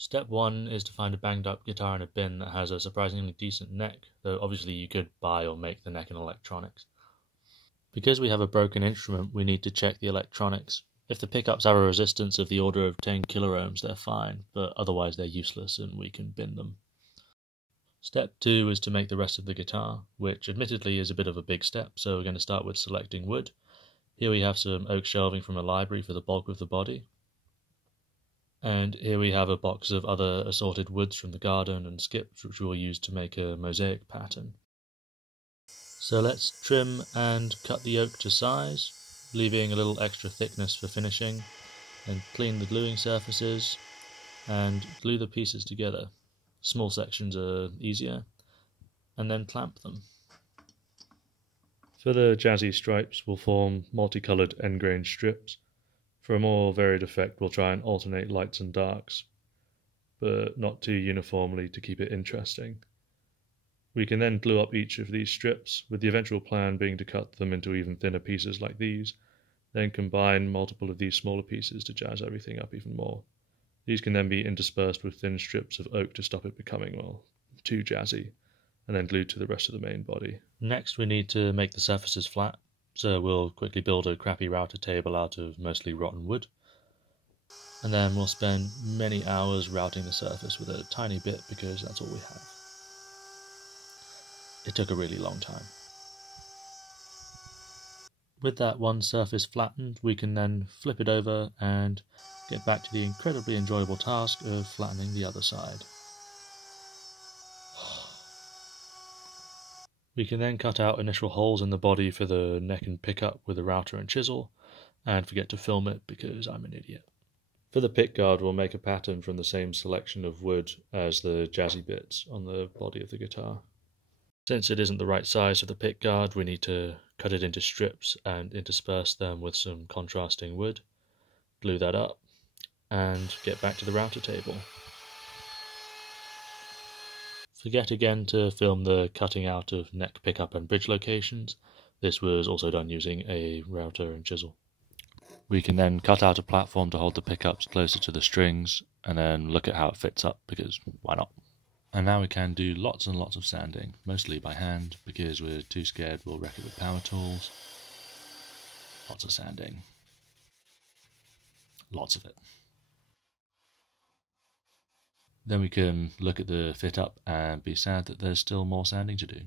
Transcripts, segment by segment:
Step 1 is to find a banged up guitar in a bin that has a surprisingly decent neck, though obviously you could buy or make the neck in electronics. Because we have a broken instrument, we need to check the electronics. If the pickups have a resistance of the order of 10 kiloohms, they're fine, but otherwise they're useless and we can bin them. Step 2 is to make the rest of the guitar, which admittedly is a bit of a big step, so we're going to start with selecting wood. Here we have some oak shelving from a library for the bulk of the body. And here we have a box of other assorted woods from the garden and skips, which we'll use to make a mosaic pattern. So let's trim and cut the oak to size, leaving a little extra thickness for finishing, and clean the gluing surfaces and glue the pieces together. Small sections are easier, and then clamp them. For the jazzy stripes, we'll form multicoloured end-grain strips. For a more varied effect, we'll try and alternate lights and darks, but not too uniformly to keep it interesting. We can then glue up each of these strips, with the eventual plan being to cut them into even thinner pieces like these, then combine multiple of these smaller pieces to jazz everything up even more. These can then be interspersed with thin strips of oak to stop it becoming, well, too jazzy, and then glued to the rest of the main body. Next we need to make the surfaces flat, so we'll quickly build a crappy router table out of mostly rotten wood, and then we'll spend many hours routing the surface with a tiny bit because that's all we have. It took a really long time. With that one surface flattened, we can then flip it over and get back to the incredibly enjoyable task of flattening the other side. We can then cut out initial holes in the body for the neck and pickup with a router and chisel, and forget to film it because I'm an idiot. For the pickguard, we'll make a pattern from the same selection of wood as the jazzy bits on the body of the guitar. Since it isn't the right size for the pickguard, we need to cut it into strips and intersperse them with some contrasting wood, glue that up, and get back to the router table. Forget again to film the cutting out of neck pickup and bridge locations. This was also done using a router and chisel. We can then cut out a platform to hold the pickups closer to the strings, and then look at how it fits up, because why not? And now we can do lots and lots of sanding, mostly by hand, because we're too scared we'll wreck it with power tools. Lots of sanding. Lots of it. Then we can look at the fit up and be sad that there's still more sanding to do.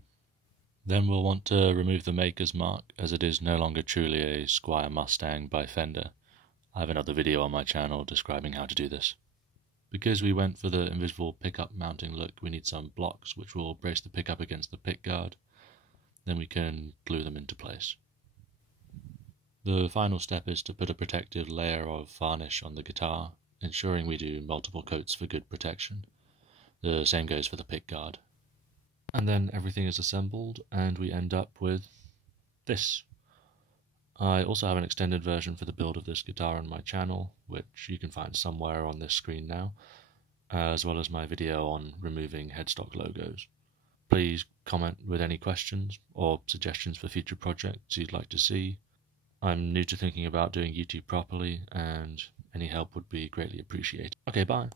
Then we'll want to remove the maker's mark, as it is no longer truly a Squire Mustang by Fender. I have another video on my channel describing how to do this. Because we went for the invisible pickup mounting look, we need some blocks which will brace the pickup against the pickguard. Then we can glue them into place. The final step is to put a protective layer of varnish on the guitar, ensuring we do multiple coats for good protection. The same goes for the pickguard. And then everything is assembled and we end up with this. I also have an extended version for the build of this guitar on my channel, which you can find somewhere on this screen now, as well as my video on removing headstock logos. Please comment with any questions or suggestions for future projects you'd like to see. I'm new to thinking about doing YouTube properly, and any help would be greatly appreciated. Okay, bye.